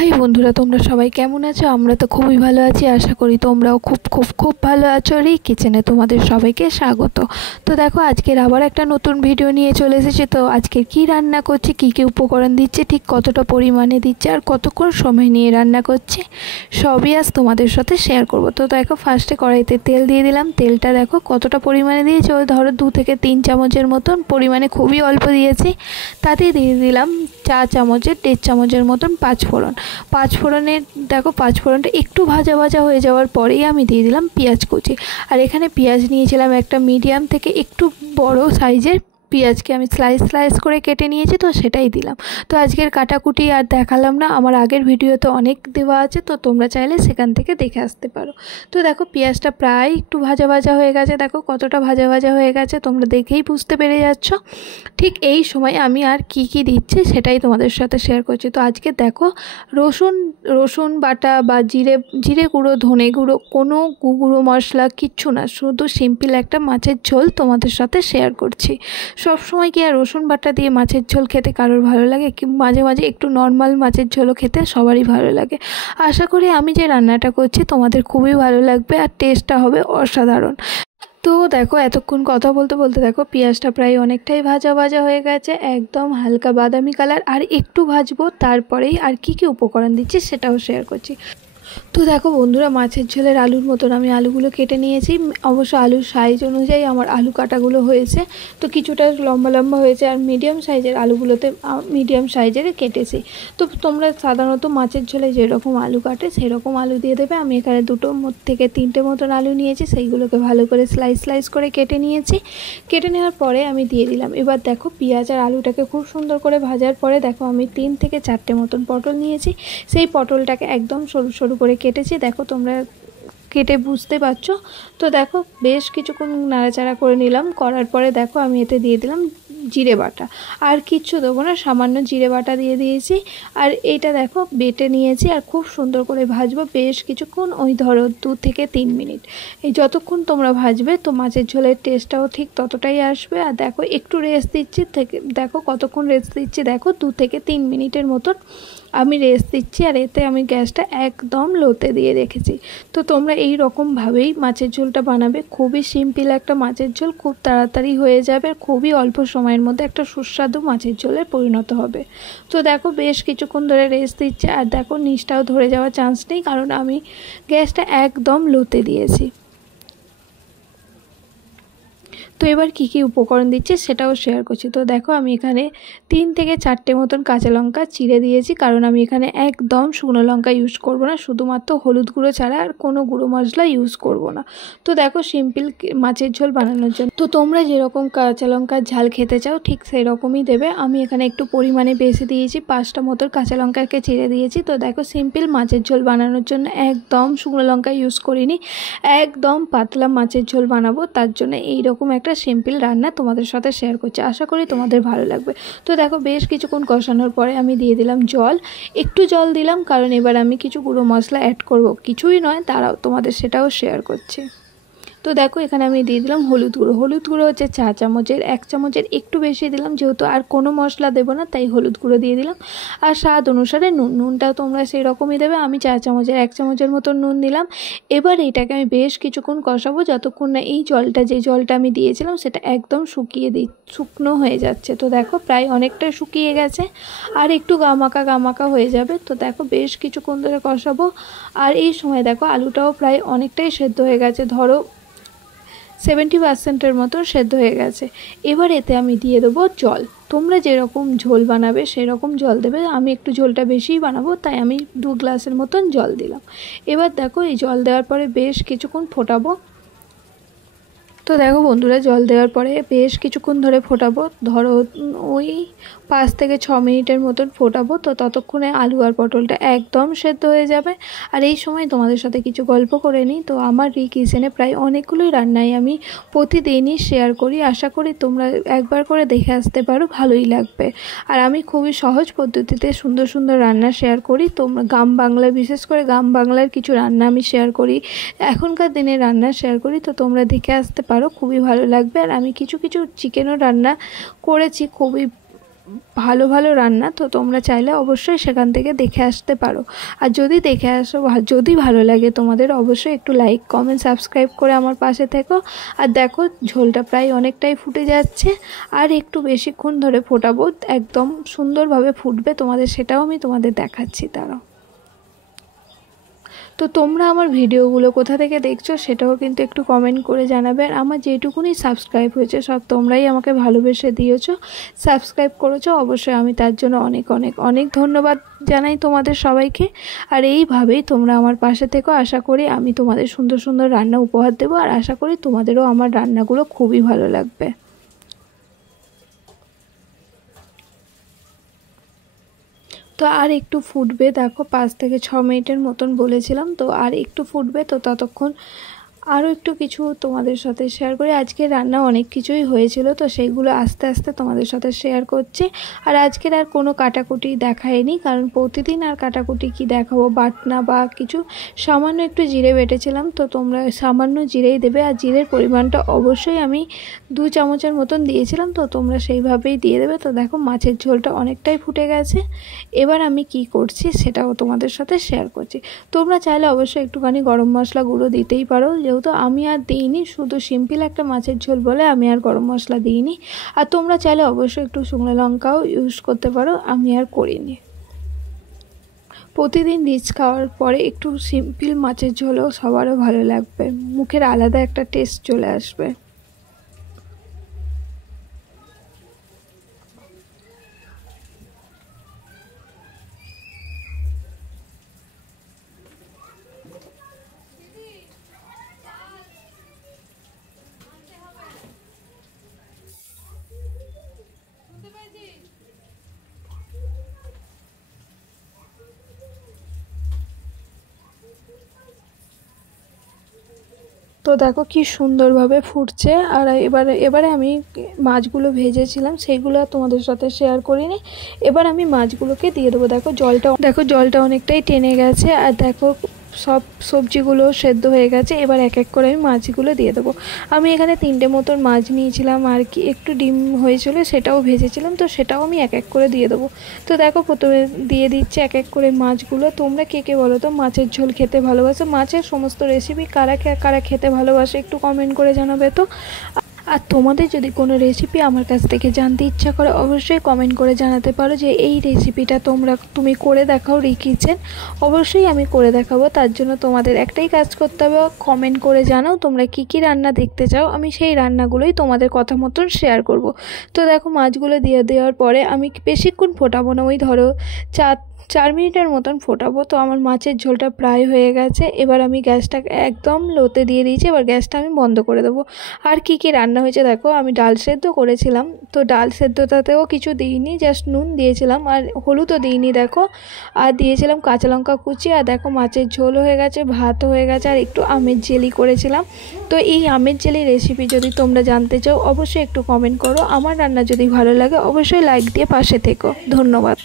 High বন্ধুরা, তোমরা সবাই কেমন আছো? আমরা তো খুবই ভালো আছি। আশা করি তোমরাও খুব খুব খুব ভালো আছো। রি কিচেনে তোমাদের সবাইকে স্বাগত। তো দেখো, আজকের আবার একটা নতুন ভিডিও নিয়ে চলে এসেছি। তো আজকে কি রান্না করছি, কি কি উপকরণ দিচ্ছে, ঠিক কতটা পরিমাণে দিচ্ছে আর কতক্ষণ সময় নিয়ে রান্না করছি, সবই আজ তোমাদের সাথে শেয়ার করব। তো দেখো, ফার্স্টে কড়াইতে তেল দিয়ে দিলাম। তেলটা দেখো কতটা পরিমাণে দিয়েছি, ওই ধরো 2 থেকে 3 চামচের মতন পরিমাণে, খুবই অল্প দিয়েছি। তাতে দিয়ে দিলাম 4 চামচের 1.5 চামচের মতন পাঁচফোড়ন। পাঁচফোড়নের দেখো, পাঁচফোড়নটা একটু ভাজা ভাজা হয়ে যাওয়ার পরেই আমি দিয়ে দিলাম পেঁয়াজ কুচি। আর এখানে পেঁয়াজ নিয়েছিলাম একটা মিডিয়াম থেকে একটু বড় সাইজের পেঁয়াজকে আমি স্লাইস করে কেটে নিয়েছি, তো সেটাই দিলাম। তো আজকের কাটাকুটি আর দেখালাম না, আমার আগের ভিডিওতে অনেক দেওয়া আছে, তো তোমরা চাইলে সেখান থেকে দেখে আসতে পারো। তো দেখো, পেঁয়াজটা প্রায় একটু ভাজা ভাজা হয়ে গেছে। দেখো কতটা ভাজা ভাজা হয়ে গেছে, তোমরা দেখেই বুঝতে পেরে যাচ্ছ। ঠিক এই সময় আমি আর কি দিচ্ছি সেটাই তোমাদের সাথে শেয়ার করছি। তো আজকে দেখো, রসুন বাটা বা জিরে গুঁড়ো, ধনে গুঁড়ো, কোনো গুঁড়ো মশলা কিচ্ছু না, শুধু সিম্পল একটা মাছের ঝোল তোমাদের সাথে শেয়ার করছি। সব সময় কি আর রসুন বাটা দিয়ে মাছের ঝোল খেতে কারোর ভালো লাগে? কি মাঝে মাঝে একটু নর্মাল মাছের ঝোলও খেতে সবারই ভালো লাগে। আশা করি আমি যে রান্নাটা করছি তোমাদের খুবই ভালো লাগবে আর টেস্টটা হবে অসাধারণ। তো দেখো, এতক্ষণ কথা বলতে বলতে দেখো পেঁয়াজটা প্রায় অনেকটাই ভাজা ভাজা হয়ে গেছে, একদম হালকা বাদামি কালার। আর একটু ভাজবো, তারপরেই আর কি উপকরণ দিচ্ছি সেটাও শেয়ার করছি। তো দেখো বন্ধুরা, মাছের ঝোলের আলুর মতন আমি আলুগুলো কেটে নিয়েছি। অবশ্য আলুর সাইজ অনুযায়ী আমার আলু কাটাগুলো হয়েছে, তো কিছুটা লম্বা লম্বা হয়েছে। আর মিডিয়াম সাইজের আলুগুলোতে মিডিয়াম সাইজের কেটেছি। তো তোমরা সাধারণত মাছের ঝোলে যেরকম আলু কাটে সেরকম আলু দিয়ে দেবে। আমি এখানে 2 থেকে 3টে মতন আলু নিয়েছি, সেইগুলোকে ভালো করে স্লাইস করে কেটে নিয়েছি। কেটে নেওয়ার পরে আমি দিয়ে দিলাম। এবার দেখো, পেঁয়াজ আর আলুটাকে খুব সুন্দর করে ভাজার পরে দেখো, আমি 3 থেকে 4টে মতন পটল নিয়েছি। সেই পটলটাকে একদম সরু সরু করে কেটেছি। দেখো তোমরা কেটে বুঝতে পারছো। তো দেখো, বেশ কিছুক্ষণ নাড়াচাড়া করে নিলাম। করার পরে দেখো, আমি এতে দিয়ে দিলাম জিরে বাটা। আর কিচ্ছু দেবো না, সামান্য জিরে বাটা দিয়ে দিয়েছি। আর এইটা দেখো বেটে নিয়েছি, আর খুব সুন্দর করে ভাজবো বেশ কিছুক্ষণ, ওই ধরো 2 থেকে 3 মিনিট। এই যতক্ষণ তোমরা ভাজবে, তো মাছের ঝোলের টেস্টটাও ঠিক ততটাই আসবে। আর দেখো, একটু রেস্ট দিচ্ছি, দেখো কতক্ষণ রেস্ট দিচ্ছি, দেখো 2 থেকে 3 মিনিটের মতন আমি রেস্ট দিচ্ছি। আর এতে আমি গ্যাসটা একদম লোতে দিয়ে রেখেছি। তো তোমরা এই রকমভাবেই মাছের ঝোলটা বানাবে। খুবই সিম্পল একটা মাছের ঝোল, খুব তাড়াতাড়ি হয়ে যাবে, খুবই অল্প সময়ের মধ্যে একটা সুস্বাদু মাছের ঝোলে পরিণত হবে। তো দেখো, বেশ কিছুক্ষণ ধরে রেস্ট দিচ্ছে। আর দেখো, নিচটাও ধরে যাওয়ার চান্স নেই, কারণ আমি গ্যাসটা একদম লোতে দিয়েছি। তো এবার কি উপকরণ দিচ্ছে সেটাও শেয়ার করছি। তো দেখো, আমি এখানে 3 থেকে 4টে মতন কাঁচা লঙ্কা চিড়ে দিয়েছি, কারণ আমি এখানে একদম শুকনো লঙ্কা ইউজ করব না, শুধুমাত্র হলুদ গুঁড়ো ছাড়া আর কোনো গুঁড়ো মশলা ইউজ করব না। তো দেখো, সিম্পল মাছের ঝোল বানানোর জন্য তো তোমরা যেরকম কাঁচা লঙ্কার ঝাল খেতে চাও ঠিক সেই রকমই দেবে। আমি এখানে একটু পরিমাণে বেশি দিয়েছি, 5টা মতো কাঁচা লঙ্কাকে চিড়ে দিয়েছি। তো দেখো, সিম্পল মাছের ঝোল বানানোর জন্য একদম শুকনো লঙ্কা ইউজ করিনি, একদম পাতলা মাছের ঝোল বানাবো, তার জন্য এইরকম একটা সিম্পল রান্না তোমাদের সাথে শেয়ার করছি। আশা করি তোমাদের ভালো লাগবে। তো দেখো, বেশ কিছুক্ষণ কষানোর পরে আমি দিয়ে দিলাম জল। একটু জল দিলাম, কারণ এবার আমি কিছু গুঁড়ো মশলা অ্যাড করব, কিছুই নয়, তারাও তোমাদের সেটাও শেয়ার করছি। তো দেখো, এখানে আমি দিয়ে দিলাম হলুদ গুঁড়ো হচ্ছে 4 চামচের, 1 চামচের একটু বেশি দিলাম, যেহেতু আর কোনো মশলা দেবো না তাই হলুদ গুঁড়ো দিয়ে দিলাম। আর স্বাদ অনুসারে নুনটাও তোমরা সেই রকমই দেবে। আমি 4 চামচের 1 চামচের মতন নুন দিলাম। এবার এটাকে আমি বেশ কিছুক্ষণ কষাবো, যতক্ষণ না এই যে জলটা আমি দিয়েছিলাম সেটা একদম শুকনো হয়ে যাচ্ছে। তো দেখো, প্রায় অনেকটা শুকিয়ে গেছে, আর একটু গামাকা হয়ে যাবে। তো দেখো, বেশ কিছুক্ষণ ধরে কষাবো। আর এই সময় দেখো, আলুটাও প্রায় অনেকটাই সেদ্ধ হয়ে গেছে, ধরো 70% মতো সেদ্ধ হয়ে গেছে। এবার এতে আমি দিয়ে দেবো জল। তোমরা যেরকম ঝোল বানাবে সেরকম জল দেবে। আমি একটু ঝোলটা বেশিই বানাবো, তাই আমি 2 গ্লাসের মতন জল দিলাম। এবার দেখো, এই জল দেওয়ার পরে বেশ কিছুক্ষণ ফোটাবো। তো দেখো বন্ধুরা, জল দেওয়ার পরে বেশ কিছুক্ষণ ধরে ফোটাবো, ধরো ওই 5 থেকে 6 মিনিটের মতন ফোটাবো। তো ততক্ষণে আলু আর পটলটা একদম সেদ্ধ হয়ে যাবে। আর এই সময় তোমাদের সাথে কিছু গল্প করে নিই। তো আমার রি কিচেনে প্রায় অনেকগুলোই রান্নাই আমি প্রতিদিনই শেয়ার করি। আশা করি তোমরা একবার করে দেখে আসতে পারো, ভালোই লাগবে। আর আমি খুবই সহজ পদ্ধতিতে সুন্দর সুন্দর রান্না শেয়ার করি। তোমরা গ্রাম বাংলায়, বিশেষ করে গ্রাম বাংলার কিছু রান্না আমি শেয়ার করি, এখনকার দিনে রান্না শেয়ার করি। তো তোমরা দেখে আসতে পারো, খুবই ভালো লাগবে। আর আমি কিছু চিকেনও রান্না করেছি, খুবই ভালো ভালো রান্না, তো তোমরা চাইলে অবশ্যই সেখান থেকে দেখে আসতে পারো। আর যদি দেখে আসো, যদি ভালো লাগে তোমাদের, অবশ্যই একটু লাইক কমেন্ট সাবস্ক্রাইব করে আমার পাশে থেকো। আর দেখো ঝোলটা প্রায় অনেকটাই ফুটে যাচ্ছে, আর একটু বেশিক্ষণ ধরে ফোটাবো, একদম সুন্দরভাবে ফুটবে তোমাদের, সেটাও আমি তোমাদের দেখাচ্ছি। দাঁড়াও। তো তোমরা আমার ভিডিওগুলো কোথা থেকে দেখছো সেটাও কিন্তু একটু কমেন্ট করে জানাবে। আর আমার যেটুকুনি সাবস্ক্রাইব হয়েছে সব তোমরাই আমাকে ভালোবেসে দিয়েছো, সাবস্ক্রাইব করেছো, অবশ্যই আমি তার জন্য অনেক অনেক অনেক ধন্যবাদ জানাই তোমাদের সবাইকে। আর এইভাবেই তোমরা আমার পাশে থেকো, আশা করি আমি তোমাদের সুন্দর সুন্দর রান্না উপহার দেবো, আর আশা করি তোমাদেরও আমার রান্নাগুলো খুবই ভালো লাগবে। তো আর একটু ফুটবে, দেখো 5 থেকে 6 মিনিটের মতন বলেছিলাম, তো আর একটু ফুটবে। তো ততক্ষণ আরও একটু কিছু তোমাদের সাথে শেয়ার করি। আজকে রান্না অনেক কিছুই হয়েছিল, তো সেইগুলো আস্তে আস্তে তোমাদের সাথে শেয়ার করছি। আর আজকের আর কোনো কাটাকুটি দেখায়নি, কারণ প্রতিদিন আর কাটাকুটি কি দেখাবো, বাটনা বা কিছু। সামান্য একটু জিরে বেটেছিলাম, তো তোমরা সামান্য জিরেই দেবে, আর জিরের পরিমাণটা অবশ্যই আমি 2 চামচের মতন দিয়েছিলাম, তো তোমরা সেইভাবেই দিয়ে দেবে। তো দেখো মাছের ঝোলটা অনেকটাই ফুটে গেছে। এবার আমি কি করছি সেটাও তোমাদের সাথে শেয়ার করছি। তোমরা চাইলে অবশ্যই একটুখানি গরম মশলা গুঁড়ো দিতেই পারো, যেহেতু আমি আর দিইনি, শুধু সিম্পল একটা মাছের ঝোল বলে আমি আর গরম মশলা দিইনি। আর তোমরা চাইলে অবশ্যই একটু শুকনো লঙ্কাও ইউজ করতে পারো, আমি আর করিনি। প্রতিদিন রিচ খাওয়ার পরে একটু সিম্পল মাছের ঝোলও সবারও ভালো লাগবে, মুখের আলাদা একটা টেস্ট চলে আসবে। তো দেখো কি সুন্দরভাবে ফুটছে। আর এবারে আমি মাছগুলো ভেজেছিলাম সেইগুলো তোমাদের সাথে শেয়ার করিনি। এবার আমি মাছগুলোকে দিয়ে দেবো। দেখো জলটা অনেকটাই টেনে গেছে, আর দেখো সব সবজিগুলো সেদ্ধ হয়ে গেছে। এবার এক এক করে আমি মাছগুলো দিয়ে দেবো। আমি এখানে 3টে মতন মাছ নিয়েছিলাম, আর কি একটু ডিম হয়েছিল সেটাও ভেজেছিলাম, তো সেটাও আমি এক এক করে দিয়ে দেবো। তো দেখো প্রথমে দিয়ে দিচ্ছে এক এক করে মাছগুলো। তোমরা কে কে বলো তো মাছের ঝোল খেতে ভালোবাসো? মাছের সমস্ত রেসিপি কারা কারা খেতে ভালোবাসে একটু কমেন্ট করে জানাবে তো। আর তোমাদের যদি কোনো রেসিপি আমার কাছ থেকে জানতে ইচ্ছা করে, অবশ্যই কমেন্ট করে জানাতে পারো যে এই রেসিপিটা তুমি করে দেখাও কিচেন। অবশ্যই আমি করে দেখাবো। তার জন্য তোমাদের একটাই কাজ করতে হবে, কমেন্ট করে জানাও তোমরা কি কি রান্না দেখতে চাও, আমি সেই রান্নাগুলোই তোমাদের কথা মতন শেয়ার করব। তো দেখো মাছগুলো দিয়ে দেওয়ার পরে আমি বেশিক্ষণ ফোটাবো না, ওই ধরো 4 মিনিটের মতন ফোটাবো। তো আমার মাছের ঝোলটা প্রায় হয়ে গেছে। এবার আমি গ্যাসটা একদম লোতে দিয়ে দিয়েছি, এবার গ্যাসটা আমি বন্ধ করে দেবো। আর কি কি রান্না হয়েছে দেখো, আমি ডাল সেদ্ধ করেছিলাম, তো ডাল সেদ্ধটাতেও কিছু দিইনি, জাস্ট নুন দিয়েছিলাম আর হলুদও দিইনি দেখো। আর দিয়েছিলাম কাঁচা লঙ্কা কুচি। আর দেখো মাছের ঝোল হয়ে গেছে, ভাতও হয়ে গেছে, আর একটু আমের জেলি করেছিলাম। তো এই আমের জেলি রেসিপি যদি তোমরা জানতে চাও, অবশ্যই একটু কমেন্ট করো। আমার রান্না যদি ভালো লাগে অবশ্যই লাইক দিয়ে পাশে থেকো। ধন্যবাদ।